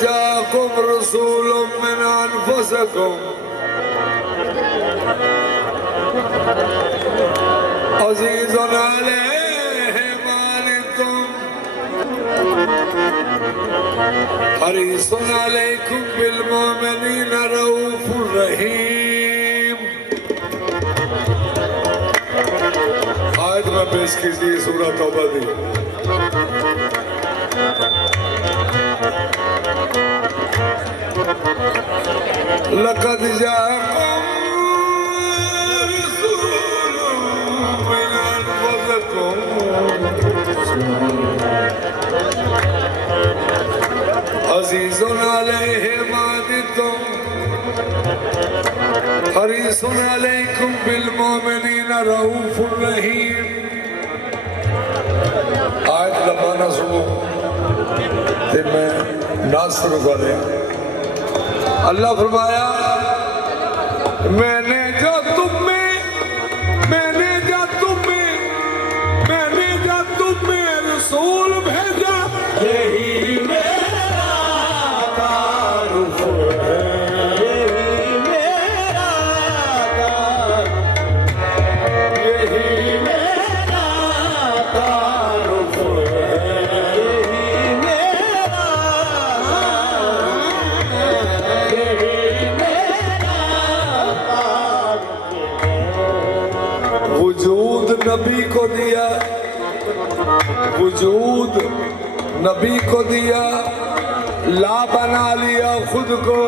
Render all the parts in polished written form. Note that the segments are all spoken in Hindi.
जाकुम रसूलुम मिन अनफुसिकुम अज़ीज़ुन अलैहि मा अनित्तुम हरीसुन अलैकुम बिल मुमिनीना रऊफुर रहीम। आयत में पेश की थी सूरह तौबा दी। लक़द जाअकुम रसूलुम मिन अनफुसिकुम अज़ीज़ुन अलैहि मा अनित्तुम हरीसुन अलैकुम बिल मुमिनीना रऊफुर रहीम। आयत का माना सुनो ते मैं नाज़ शुरू कर रहा। अल्लाह फरमाया मैंने जो तुम में रसूल भेजा यही मेरा तारुफ है, यही मेरा तारुफ है, यही मेरा वजूद नबी को दिया, वजूद नबी को दिया, ला बना लिया खुद को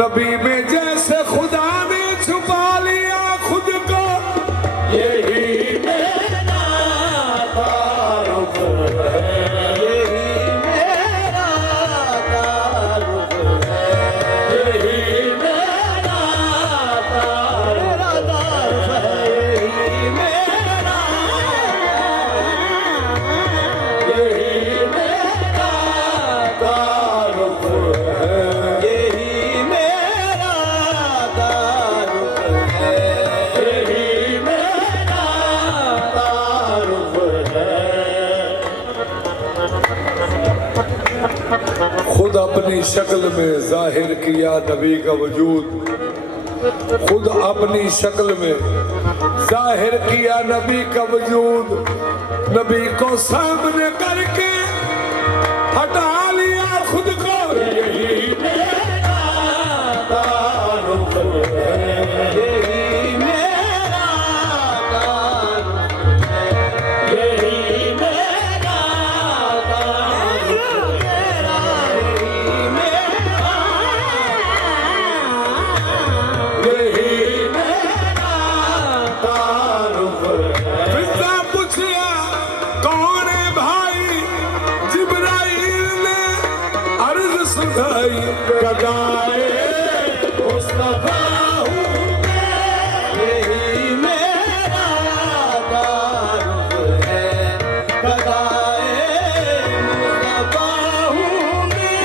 नबी में जैसे खुदा ने छुपा लिया खुद को। यही मेरा तारुफ है, यही मेरा तारुफ है, यही मेरा तारुफ है, यही मेरा तारुफ है, यही मेरा तारुफ है, यही मेरा तारुफ है। खुद अपनी शक्ल में जाहिर किया नबी का वजूद, खुद अपनी शक्ल में जाहिर किया नबी का वजूद, नबी को सामने करके हटा लिया खुद को। यही मेरा तारुफ है, यही मेरा तारुफ है, यही मेरा तारुफ है, यही मेरा, यही मेरा तारुफ है। फिजा पूछिया कौन है भाई, जिब्राइल ने अर्ज सुनाई कदाए मुस्तफा हूँ मैं, यही मेरा तारुफ है, कदाए मुस्तफा हूँ मैं।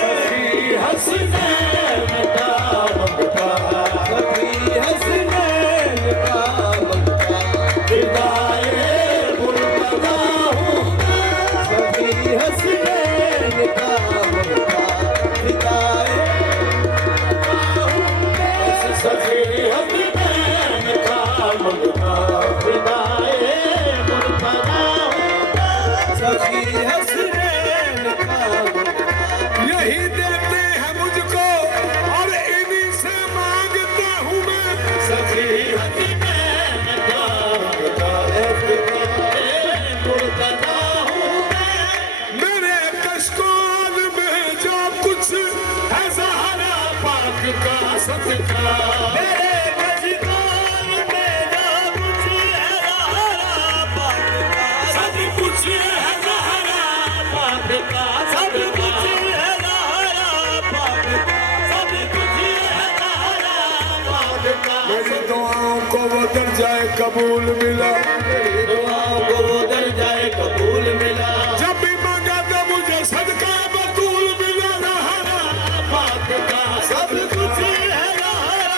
सखी हसनैन का मक्का, सखी हसनैन का मक्का, फिदाए मुर्तज़ा हूँ मैं। सखी हसनैन का मक्का, फिदाए सखी हसनैन का मक्का, फिदाए मुर्तज़ा हूँ मैं। सखी हसनैन का मक्का, यही देते हैं मुझको और इन्हीं से मांगता हूँ मैं। सखी हसनैन का मक्का, फिदाए मुर्तज़ा हूँ मैं। मेरे कश्कोल में जो कुछ है ज़हरा पाक का सदका, मेरे कश्कोल में जो कुछ है ज़हरा पाक का, सब कुछ है ज़हरा पाक का, सब कुछ है ज़हरा पाक का, सब कुछ है ज़हरा पाक का। मेरी दुआओं को वो दर्जाए कबूल मिला, मेरी दुआओं को वो दर्जाए कबूल मिला। जब भी मांगा तो मुझे सदका बतूल मिला, ज़हरा पाक का सब कुछ है ज़हरा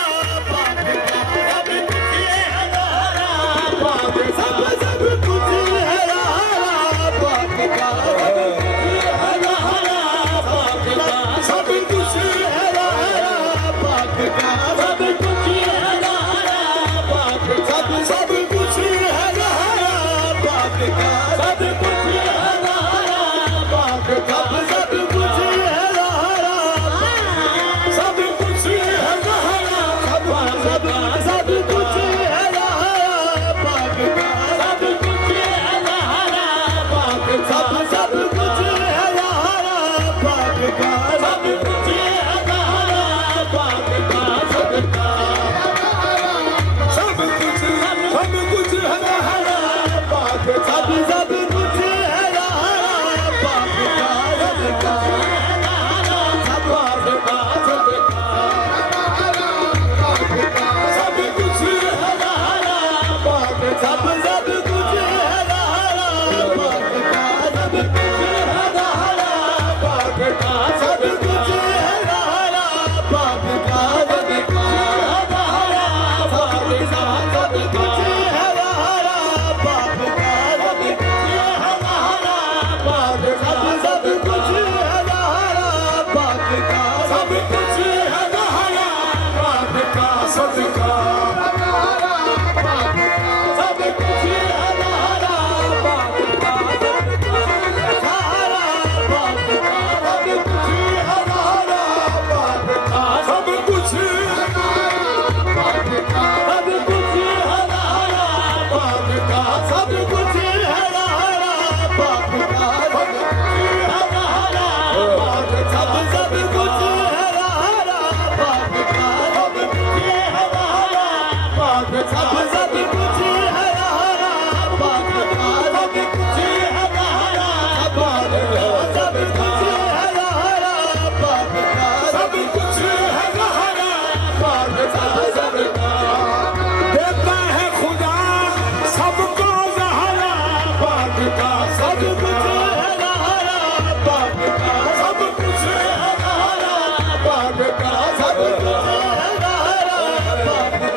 पाक का, सब कुछ है ज़हरा पाक का, सब कुछ है ज़हरा पाक का, सब कुछ है ज़हरा का सब कुछ है ज़हरा पाक का सदका सब कुछ है ज़हरा पाक सब कुछ है ज़हरा पाक का सदका सब पाक का सदका सब कुछ है ज़हरा पाक सब कुछ है ज़हरा पाक का सब कुछ है ज़हरा पाक का सब कुछ है ज़हरा पाक का सदका सब कुछ है ज़हरा पाक का सब कुछ है ज़हरा पाक का सब कुछ है ज़हरा पाक का सदका सब कुछ है ज़हरा पाक का सदका ज़हरा पाक का सब कुछ है ज़हरा पाक का सब कुछ है पाक का सब कुछ है ज़हरा पाक का सब कुछ है ज़हरा पाक का सब कुछ है ज़हरा पाक सब कुछ है ज़हरा पाक का सब कुछ है ज़हरा पाक सब कुछ है ज़हरा पाक का सब कुछ है ज़हरा पाक का सब कुछ है ज़हरा पाक का सब कुछ है ज़हरा पाक का सदका देता है खुदा सबको ज़हरा पाक का सब कुछ है ज़हरा पाक का सब कुछ है ज़हरा पाक का सब कुछ है ज़हरा पाक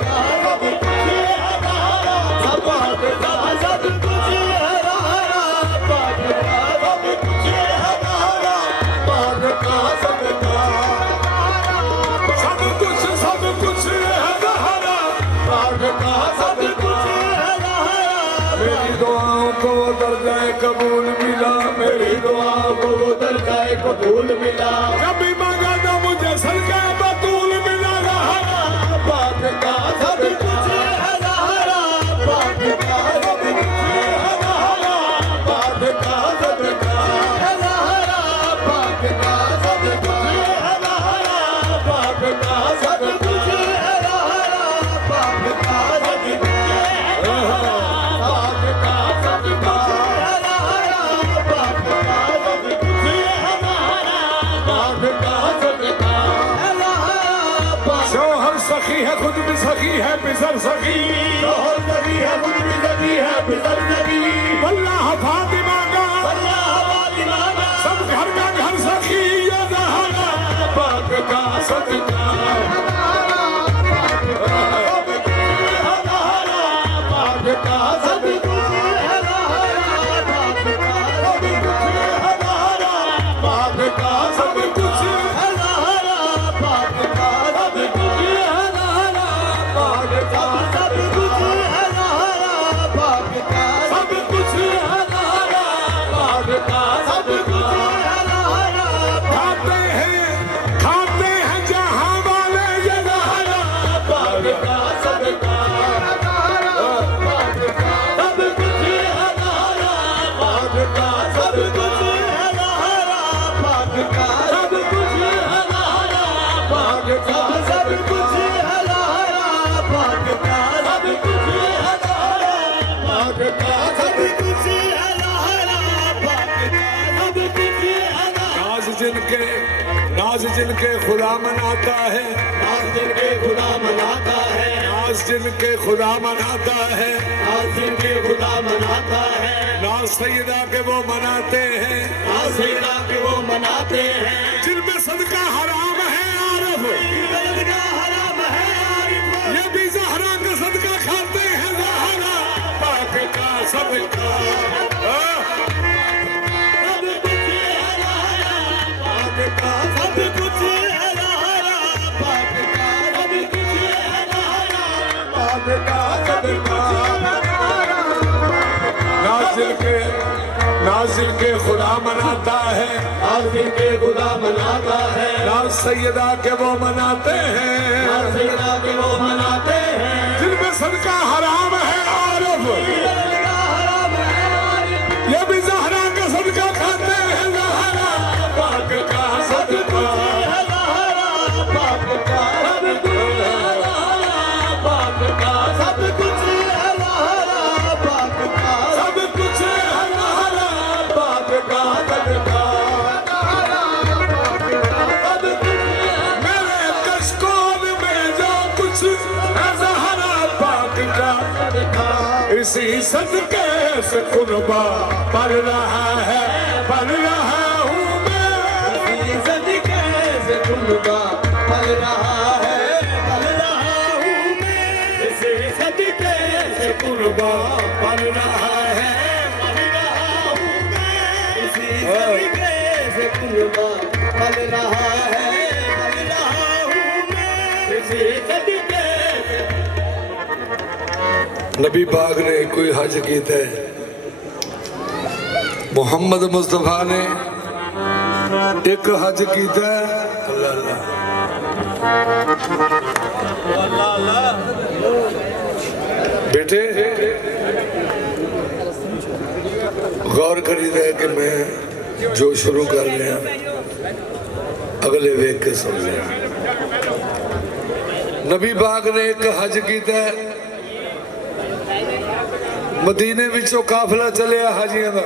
का सब कुछ है ज़हरा पाक का सब कुछ है ज़हरा पाक का सब कुछ है ज़हरा पाक का सदका सब कुछ है ज़हरा पाक का सब कुछ है ज़हरा मेरी दुआओं को दर्जाए कबूल मिला मेरी दुआओं को दर्जाए कबूल मिला कभी मांगा ना मुझे सदका बतूल मिला ज़हरा पाक का सब कुछ है ज़हरा पाक का सब कुछ है ज़हरा पाक का सदका ज़हरा पाक का सब कुछ है ज़हरा पाक का सब कुछ है ज़हरा पाक का सब कुछ है ज़हरा पाक का सब कुछ है ज़हरा पाक का सब कुछ है ज़हरा पाक का सदका शोहर सखी है खुद भी सखी है पिसर सखी शोहर सखी है खुद भी सखी है पिसर सखी अल्लाह फातिमा का सब घर का घर सखी ये ज़हरा पाक का सदका पाक का सब कुछ है ज़हरा पाक का सब कुछ है ज़हरा पाक का सब कुछ है ज़हरा पाक का सब कुछ है ज़हरा पाक का सब कुछ है ज़हरा पाक का सब कुछ है ज़हरा पाक का सब कुछ है ज़हरा खाते हैं जहां वाले ये ज़हरा पाक का सदका सब कुछ है ज़हरा पाक का सब कुछ है ज़हरा पाक का सब कुछ है ज़हरा पाक का सब कुछ है ज़हरा पाक का सब कुछ है ज़हरा पाक का सब कुछ है ज़हरा पाक का सब कुछ है नाज जिनके खुदा मनाता है नाज जिनके खुदा मनाता है नाज जिनके खुदा मनाता है नाज जिनके खुदा मनाता है नाज सैयदा के वो मनाते हैं नाज सैयदा के वो मनाते हैं जिनमें सदका हराम है आरिफ सदका हराम है आरिफ ये भी ज़हरा का सदका खाते हैं ज़हरा पाक का सदका सब कुछ है ज़हरा पाक का सब कुछ है ज़हरा पाक का सदका नाज़िल के खुदा मनाता है नाज़िल के खुदा मनाता है नाज़ सैयदा के वो मनाते हैं नाज़ सैयदा के वो मनाते हैं जिनमें सदका हराम है आरिफ ये भी ज़हरा का सदका खाते हैं ज़हरा पाक का इसी सदके से कुर्बा पढ़ रहा है, पढ़ रहा हूँ मैं। इसी सदके से कुर्बा पढ़ रहा है, पढ़ रहा हूँ मैं। इसी सदके से कुर्बा पढ़ रहा है, पढ़ रहा हूँ मैं। इसी सदके से कुर्बा पढ़ रहा है, पढ़ रहा हूँ मैं। इसी सदके नबी पाक ने कोई हज किया है, मुहम्मद मुस्तफा ने एक हज किया है। अल्लाह अल्लाह बेटे गौर करीदा है कि मैं जो शुरू कर रहा अगले वेख के समझ। नबी पाक ने एक हज किया है, मदीने विचों काफिला चलिया हाजियां दा।